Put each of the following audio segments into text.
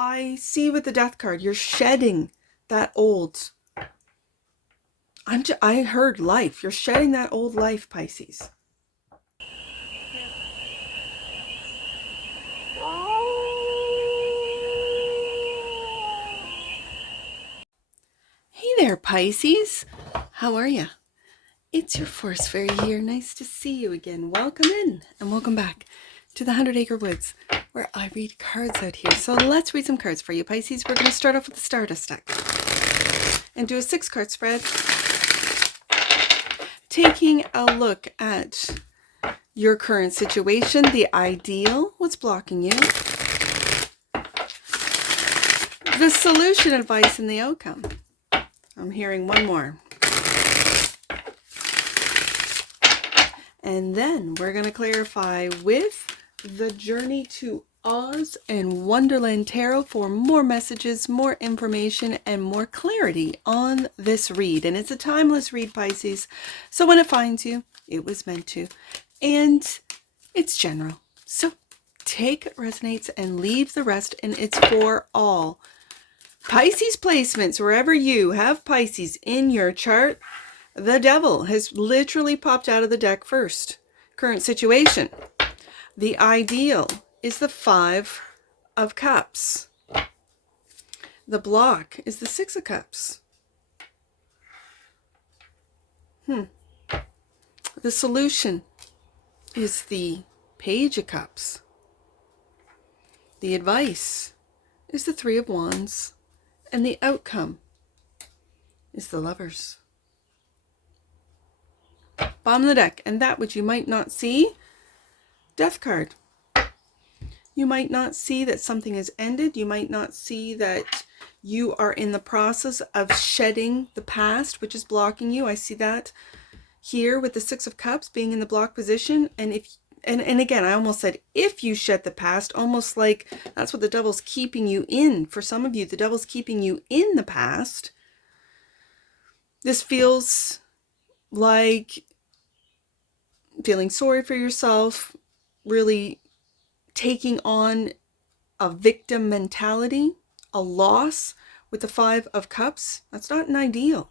I see with the Death card, you're shedding that old. I heard life. You're shedding that old life, Pisces. Hey there, Pisces. How are you? It's your Force Fairy here. Nice to see you again. Welcome in and welcome back to the 100 Acre Woods, where I read cards out here. So let's read some cards for you, Pisces. We're going to start off with the Stardust deck and do a 6-card spread, taking a look at your current situation, the ideal, what's blocking you, the solution, advice, and the outcome. I'm hearing one more. And then we're going to clarify with the Journey to Oz and Wonderland Tarot for more messages, more information, and more clarity on this read. And it's a timeless read, Pisces. So when it finds you, it was meant to. And it's general. So take what resonates and leave the rest, and it's for all. Pisces placements, wherever you have Pisces in your chart, the Devil has literally popped out of the deck first. Current situation. The ideal is the 5 of Cups. The block is the 6 of Cups. The solution is the Page of Cups. The advice is the 3 of Wands. And the outcome is the Lovers. Bottom of the deck. And that which you might not see, Death card. You might not see that something has ended. You might not see that you are in the process of shedding the past, which is blocking you. I see that here with the 6 of Cups being in the block position. And again, I almost said if you shed the past, almost like that's what the Devil's keeping you in. For some of you, the Devil's keeping you in the past. This feels like feeling sorry for yourself, really taking on a victim mentality, a loss with the 5 of Cups. That's not an ideal.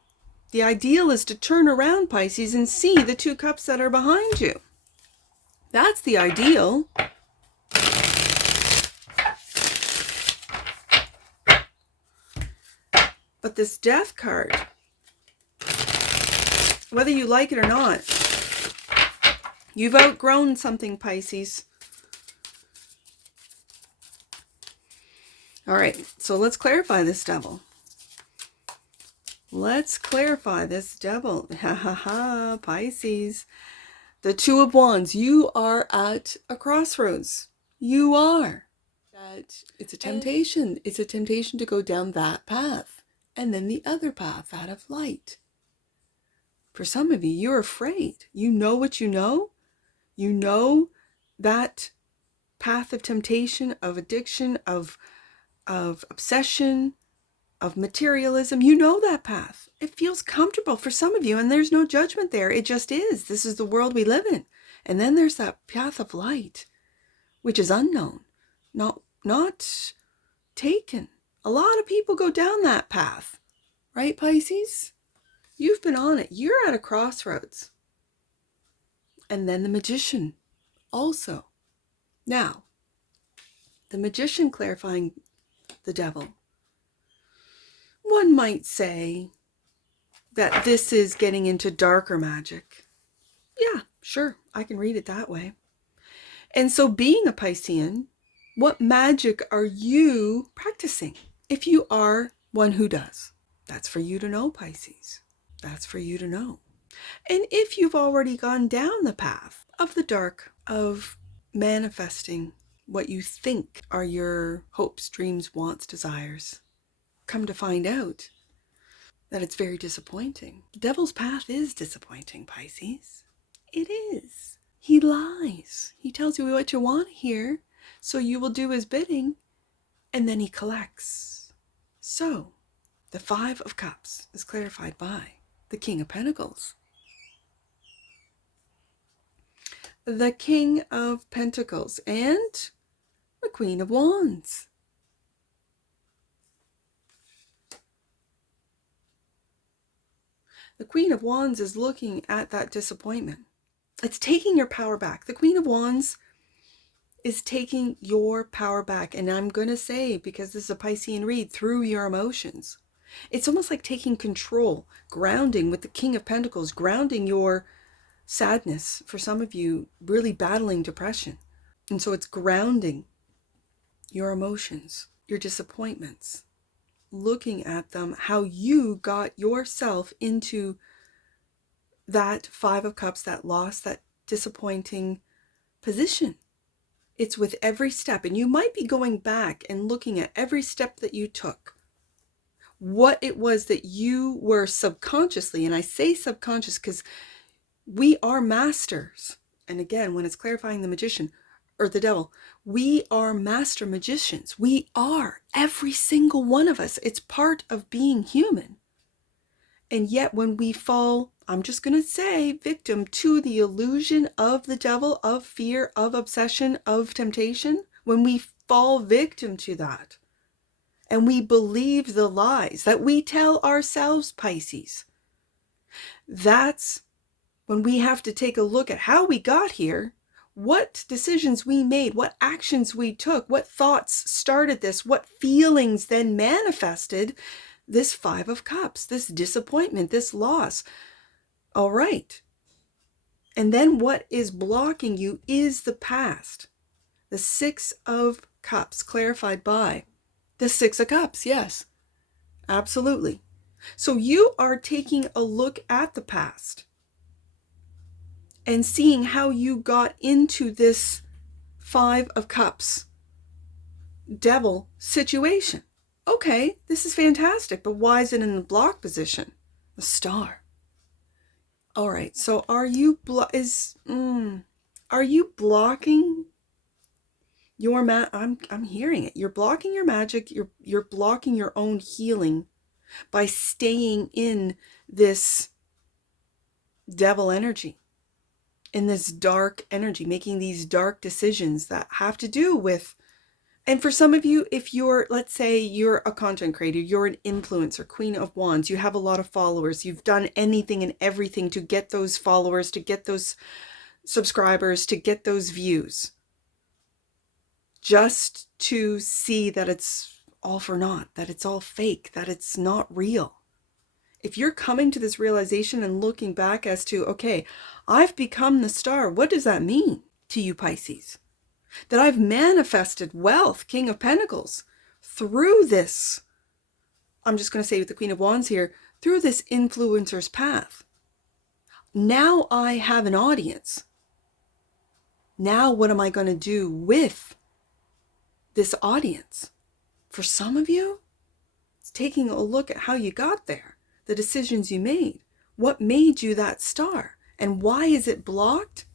The ideal is to turn around, Pisces, and see the 2 cups that are behind you. That's the ideal. But this Death card, whether you like it or not, you've outgrown something, Pisces. All right, so let's clarify this Devil. Let's clarify this Devil. Ha ha ha, Pisces. The 2 of Wands, you are at a crossroads. You are. That it's a temptation. It's a temptation to go down that path. And then the other path, that of light. For some of you, you're afraid. You know what you know. You know that path of temptation, of addiction, of obsession, of materialism. You know that path. It feels comfortable for some of you, and there's no judgment there. It just is. This is the world we live in. And then there's that path of light, which is unknown, not taken. A lot of people go down that path, right, Pisces? You've been on it. You're at a crossroads. And then the Magician also. Now, the Magician clarifying the Devil. One might say that this is getting into darker magic. Yeah, sure, I can read it that way. And so being a Piscean, what magic are you practicing? If you are one who does, that's for you to know, Pisces. That's for you to know. And if you've already gone down the path of the dark, of manifesting what you think are your hopes, dreams, wants, desires, come to find out that it's very disappointing. The Devil's path is disappointing, Pisces. It is. He lies. He tells you what you want to hear, so you will do his bidding, and then he collects. So, the 5 of Cups is clarified by the King of Pentacles. The King of Pentacles and the Queen of Wands. The Queen of Wands is looking at that disappointment. It's taking your power back. The Queen of Wands is taking your power back. And I'm going to say, because this is a Piscean read, through your emotions. It's almost like taking control, grounding with the King of Pentacles, grounding your sadness. For some of you, really battling depression. And so it's grounding your emotions, your disappointments, looking at them, how you got yourself into that Five of Cups, that loss, that disappointing position. It's with every step, and you might be going back and looking at every step that you took, what it was that you were subconsciously, and I say subconscious because we are masters. And again, when it's clarifying the magician or the devil, we are master magicians. We are, every single one of us. It's part of being human. And yet when we fall, I'm just going to say, victim to the illusion of the devil, of fear, of obsession, of temptation, when we fall victim to that, and we believe the lies that we tell ourselves, Pisces, that's when we have to take a look at how we got here, what decisions we made, what actions we took, what thoughts started this, what feelings then manifested this Five of Cups, this disappointment, this loss. All right. And then what is blocking you is the past. The Six of Cups, clarified by the Six of Cups. Yes, absolutely. So you are taking a look at the past and seeing how you got into this Five of Cups devil situation. Okay, this is fantastic, but why is it in the block position? The Star. All right, so are you blocking your I'm hearing it. You're blocking your magic, you're blocking your own healing by staying in this devil energy, in this dark energy, making these dark decisions that have to do with. And for some of you, if you're, let's say you're a content creator, you're an influencer, Queen of Wands, you have a lot of followers, you've done anything and everything to get those followers, to get those subscribers, to get those views, just to see that it's all for naught, that it's all fake, that it's not real. If you're coming to this realization and looking back as to, okay, I've become the star, what does that mean to you, Pisces? That I've manifested wealth, King of Pentacles, through this, I'm just going to say with the Queen of Wands here, through this influencer's path. Now I have an audience. Now what am I going to do with this audience? For some of you, it's taking a look at how you got there, the decisions you made, what made you that star, and why is it blocked?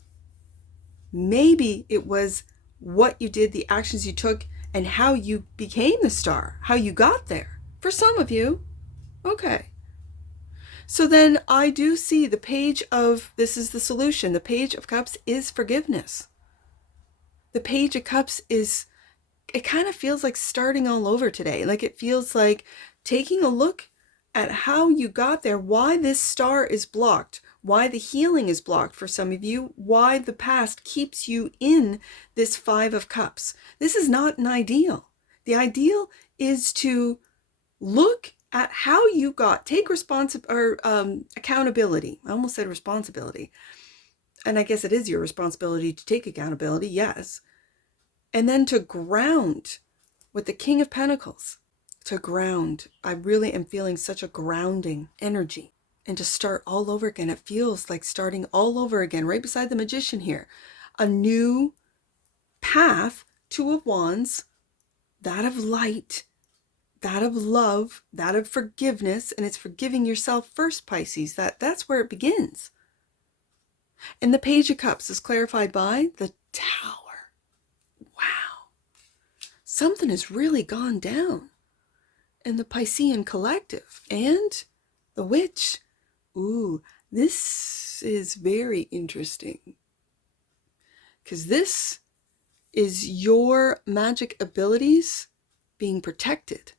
Maybe it was what you did, the actions you took, and how you became the star, how you got there. For some of you, okay. So then I do see the Page of, this is the solution, the Page of Cups is forgiveness. The Page of Cups is, it kind of feels like starting all over today. Like it feels like taking a look at how you got there, why this star is blocked, why the healing is blocked for some of you, why the past keeps you in this Five of Cups. This is not an ideal. The ideal is to look at how you got, take accountability. I almost said responsibility. And I guess it is your responsibility to take accountability, yes. And then to ground with the King of Pentacles. To ground. I really am feeling such a grounding energy. And to start all over again. It feels like starting all over again, right beside the Magician here. A new path, Two of Wands, that of light, that of love, that of forgiveness. And it's forgiving yourself first, Pisces. That's where it begins. And the Page of Cups is clarified by the Tower. Wow. Something has really gone down in the Piscean collective. And the Witch. Ooh, this is very interesting. Because this is your magic abilities being protected.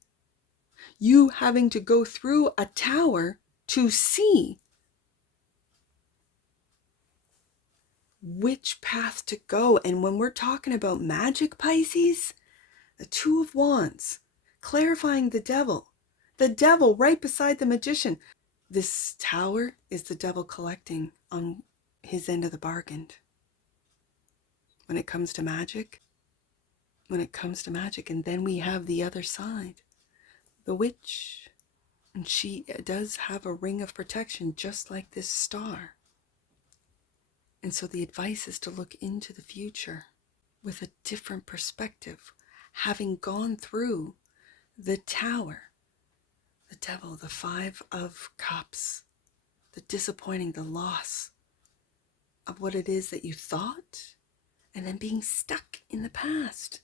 You having to go through a tower to see which path to go. And when we're talking about magic, Pisces, the Two of Wands, clarifying the devil right beside the magician. This tower is the devil collecting on his end of the bargain. When it comes to magic, and then we have the other side, the witch, and she does have a ring of protection just like this star. And so the advice is to look into the future with a different perspective, having gone through the tower, the devil, the Five of Cups, the disappointing, the loss of what it is that you thought, and then being stuck in the past,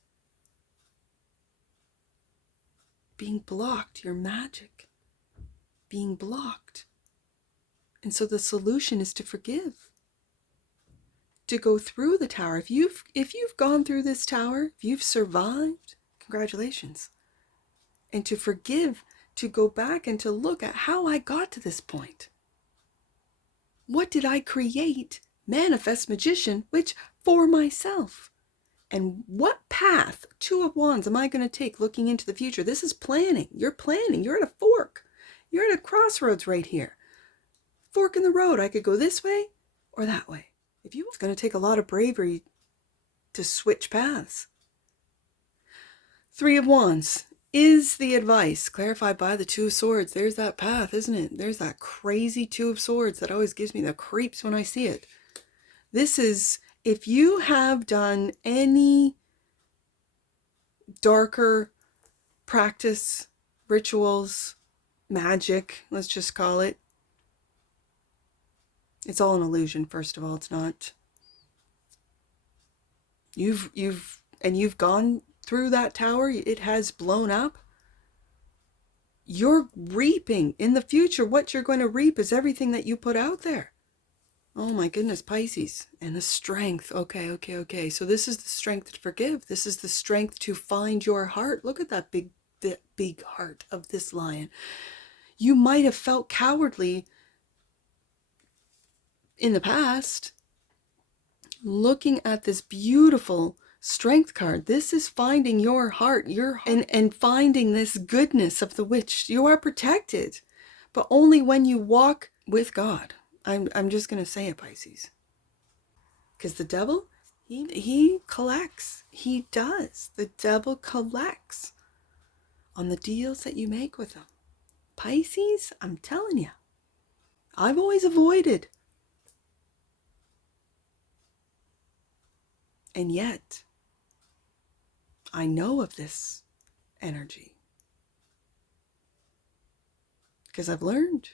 being blocked, your magic being blocked. And so the solution is to forgive, to go through the tower. If you've gone through this tower, if you've survived, congratulations. And to forgive, to go back and to look at how I got to this point. What did I create, manifest magician, which for myself? And what path, Two of Wands, am I going to take looking into the future? This is planning. You're planning. You're at a fork. You're at a crossroads right here. Fork in the road. I could go this way or that way. It's going to take a lot of bravery to switch paths. Three of Wands is the advice clarified by the Two of Swords. There's that path, isn't it? There's that crazy Two of Swords that always gives me the creeps when I see it. This is, if you have done any darker practice, rituals, magic, let's just call it. It's all an illusion, first of all. It's not. You've gone through that tower. It has blown up. You're reaping in the future. What you're going to reap is everything that you put out there. Oh my goodness, Pisces. And the strength. Okay. So this is the strength to forgive. This is the strength to find your heart. Look at that big heart of this lion. You might have felt cowardly in the past. Looking at this beautiful strength card, this is finding your heart, and finding this goodness of the witch. You are protected, but only when you walk with God. I'm just going to say it, Pisces. Because the devil, he collects. He does. The devil collects on the deals that you make with him. Pisces, I'm telling you, I've always avoided. And yet, I know of this energy. Because I've learned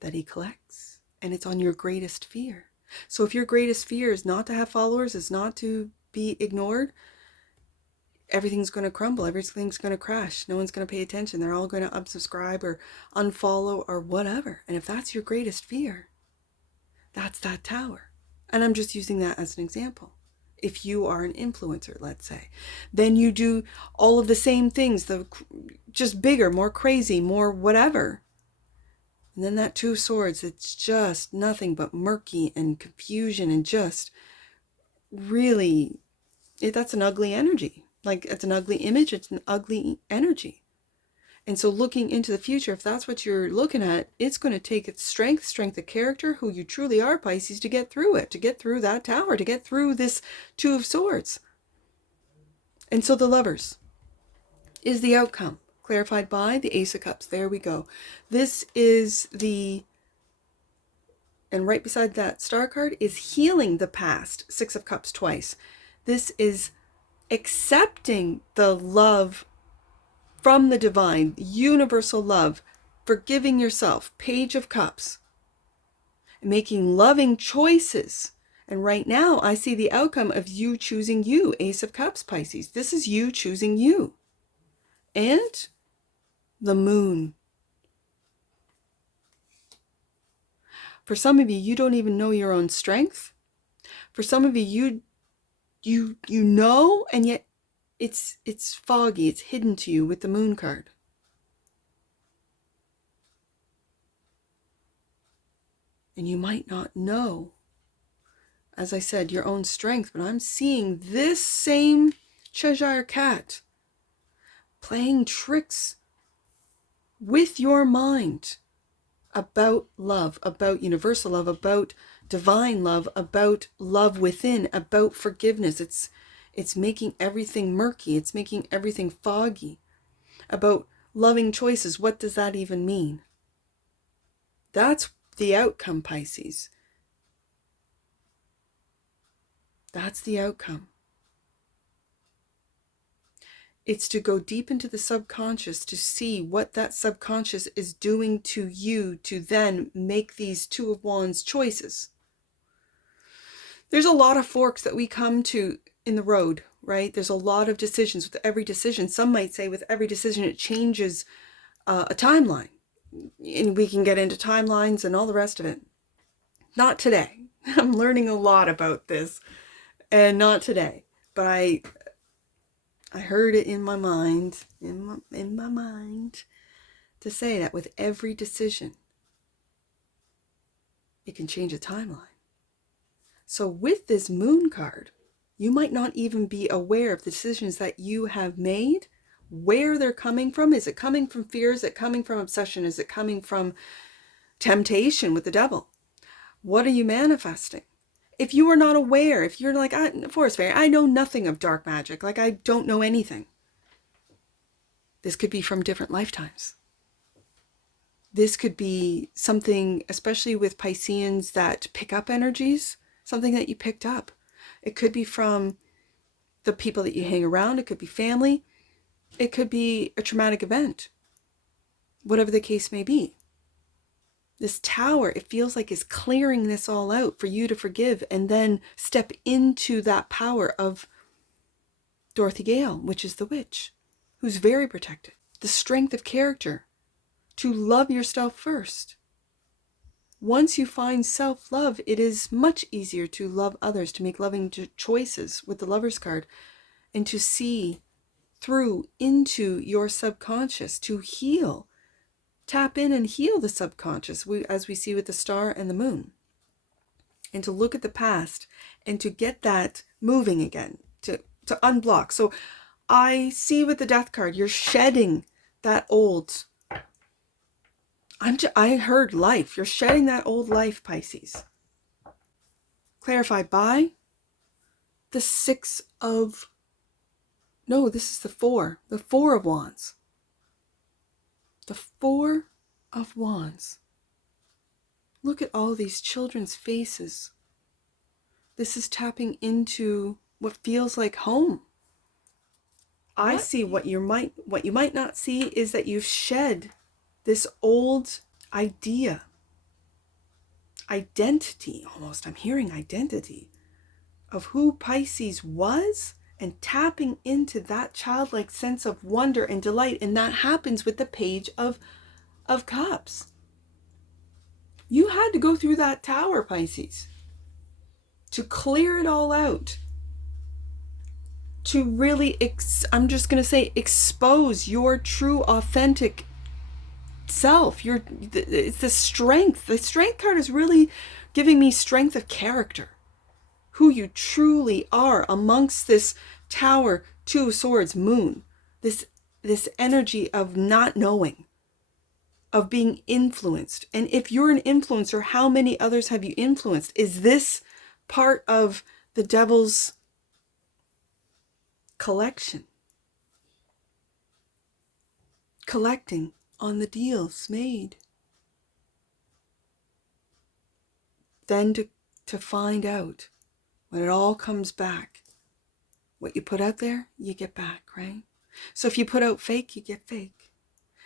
that he collects. And it's on your greatest fear. So if your greatest fear is not to have followers, is not to be ignored, everything's going to crumble. Everything's going to crash. No one's going to pay attention. They're all going to unsubscribe or unfollow or whatever. And if that's your greatest fear, that's that tower. And I'm just using that as an example. If you are an influencer, let's say, then you do all of the same things, just bigger, more crazy, more whatever. And then that Two of Swords, it's just nothing but murky and confusion and just really, that's an ugly energy. Like, it's an ugly image, it's an ugly energy. And so looking into the future, if that's what you're looking at, it's going to take its strength of character, who you truly are, Pisces, to get through it, to get through that tower, to get through this Two of Swords. And so the Lovers is the outcome, clarified by the Ace of Cups. There we go. This is and right beside that star card is healing the past, Six of Cups twice. This is accepting the love from the divine, universal love, forgiving yourself, Page of Cups, making loving choices. And right now, I see the outcome of you choosing you, Ace of Cups, Pisces. This is you choosing you. And the Moon. For some of you, you don't even know your own strength. For some of you, you know, and yet it's foggy, it's hidden to you with the Moon card. And you might not know as I said, your own strength, but I'm seeing this same Cheshire cat playing tricks with your mind about love, about universal love, about divine love, about love within, about forgiveness. It's making everything murky. It's making everything foggy. About loving choices. What does that even mean? That's the outcome, Pisces. That's the outcome. It's to go deep into the subconscious to see what that subconscious is doing to you to then make these Two of Wands choices. There's a lot of forks that we come to in the road, right? There's a lot of decisions. With every decision, some might say with every decision it changes a timeline. And we can get into timelines and all the rest of it. Not today. I'm learning a lot about this, and not today. But I heard it in my mind, in my mind, to say that with every decision, it can change a timeline. So with this moon card, you might not even be aware of the decisions that you have made, where they're coming from. Is it coming from fear? Is it coming from obsession? Is it coming from temptation with the devil? What are you manifesting? If you are not aware, if you're like, Forest Fairy, I know nothing of dark magic, like I don't know anything. This could be from different lifetimes. This could be something, especially with Pisceans that pick up energies, something that you picked up. It could be from the people that you hang around. It could be family. It could be a traumatic event. Whatever the case may be. This tower, it feels like is clearing this all out for you to forgive and then step into that power of Dorothy Gale, which is the witch, who's very protected. The strength of character to love yourself first. Once you find self-love, it is much easier to love others, to make loving choices with the Lover's card, and to see through into your subconscious, to heal. Tap in and heal the subconscious, as we see with the star and the moon. And to look at the past and to get that moving again, to unblock. So I see with the Death card, you're shedding that old... I heard life. You're shedding that old life, Pisces. Clarified by the Six of... No, this is the Four. The Four of Wands. The Four of Wands. Look at all these children's faces. This is tapping into what feels like home. I see what you might not see is that you've shed this old idea, identity almost. I'm hearing identity of who Pisces was, and tapping into that childlike sense of wonder and delight. And that happens with the Page of Cups. You had to go through that tower, Pisces, to clear it all out, to really, I'm just going to say, expose your true, authentic self. It's the strength. The Strength card is really giving me strength of character. Who you truly are amongst this Tower, Two of Swords, Moon. This energy of not knowing, of being influenced. And if you're an influencer, how many others have you influenced? Is this part of the devil's collection? Collecting on the deals made. Then to find out when it all comes back, what you put out there, you get back, right? So if you put out fake, you get fake.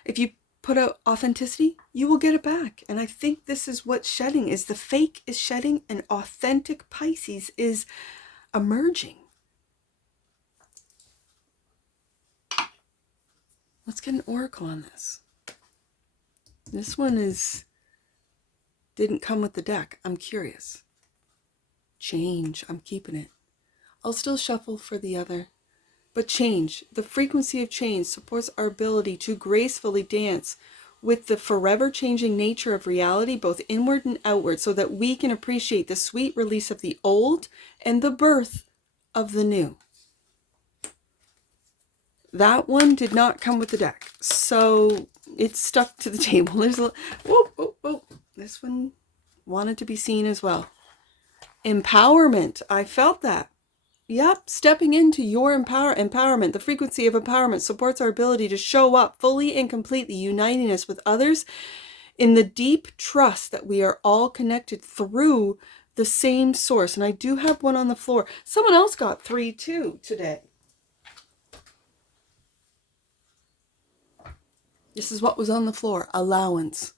If you put out authenticity, you will get it back. And I think this is what shedding is. The fake is shedding and authentic Pisces is emerging. Let's get an oracle on this. This one didn't come with the deck. I'm curious. Change. I'm keeping it. I'll still shuffle for the other. But change. The frequency of change supports our ability to gracefully dance with the forever changing nature of reality, both inward and outward, so that we can appreciate the sweet release of the old and the birth of the new. That one did not come with the deck, so it's stuck to the table. There's a whoa, whoa, whoa. This one wanted to be seen as well. Empowerment. I felt that. Yep, stepping into your empowerment. The frequency of empowerment supports our ability to show up fully and completely, uniting us with others in the deep trust that we are all connected through the same source. And I do have one on the floor. Someone else got 3 too today. This is what was on the floor. Allowance.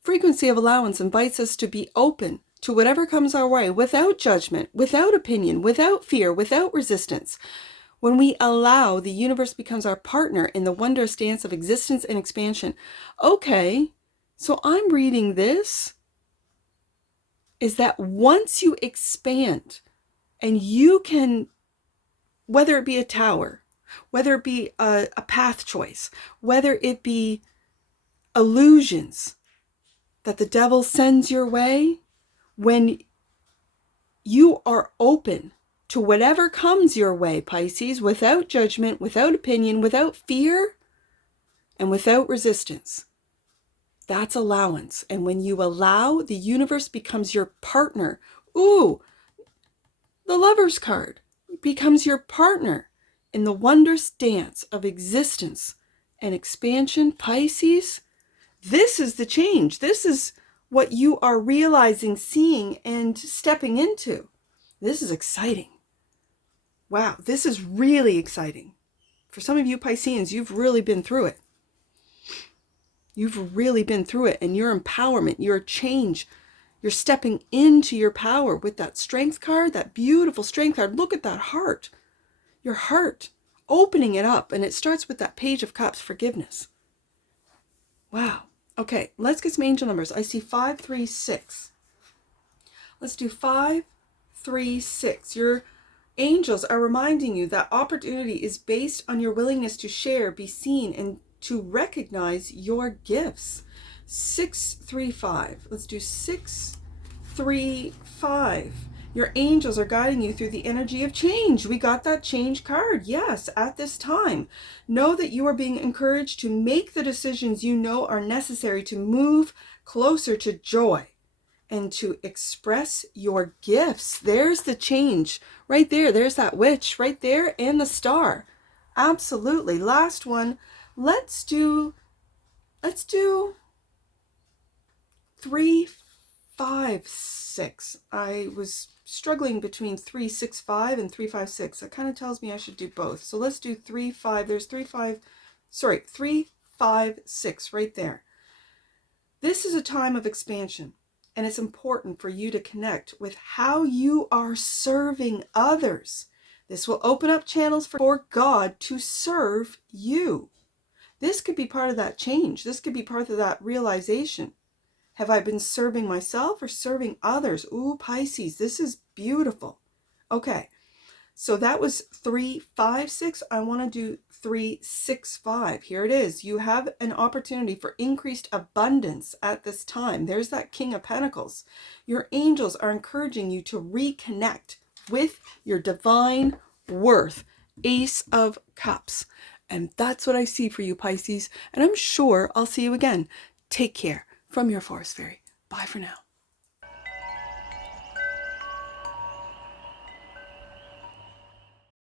Frequency of allowance invites us to be open to whatever comes our way, without judgment, without opinion, without fear, without resistance. When we allow, the universe becomes our partner in the wondrous dance of existence and expansion. Okay, so I'm reading this, is that once you expand and you can, whether it be a tower, whether it be a path choice, whether it be illusions that the devil sends your way, when you are open to whatever comes your way, Pisces, without judgment, without opinion, without fear, and without resistance, that's allowance. And when you allow, the universe becomes your partner. Ooh, the Lover's card becomes your partner in the wondrous dance of existence and expansion. Pisces, this is the change. This is what you are realizing, seeing, and stepping into. This is exciting. Wow, this is really exciting. For some of you Pisceans, you've really been through it. You've really been through it, and your empowerment, your change, you're stepping into your power with that strength card, that beautiful strength card. Look at that heart. Your heart, opening it up, and it starts with that Page of Cups, forgiveness. Wow. Okay, let's get some angel numbers. I see 5, 3, 6. Let's do 5, 3, 6. Your angels are reminding you that opportunity is based on your willingness to share, be seen, and to recognize your gifts. 6, 3, 5. Let's do 6, 3, 5. Your angels are guiding you through the energy of change. We got that change card. Yes, at this time. Know that you are being encouraged to make the decisions you know are necessary to move closer to joy and to express your gifts. There's the change right there. There's that witch right there and the star. Absolutely. Last one. Let's do 3, 5, 6. I was struggling between 3, 6, 5 and 3, 5, 6. That kind of tells me I should do both. So let's do 3, 5. There's 3, 5, 6 right there. This is a time of expansion, and it's important for you to connect with how you are serving others. This will open up channels for God to serve you. This could be part of that change. This could be part of that realization. Have I been serving myself or serving others? Ooh, Pisces, this is beautiful. Okay, so that was 3, 5, 6. I want to do 3, 6, 5. Here it is. You have an opportunity for increased abundance at this time. There's that King of Pentacles. Your angels are encouraging you to reconnect with your divine worth. Ace of Cups. And that's what I see for you, Pisces. And I'm sure I'll see you again. Take care. From your Forest Fairy. Bye for now.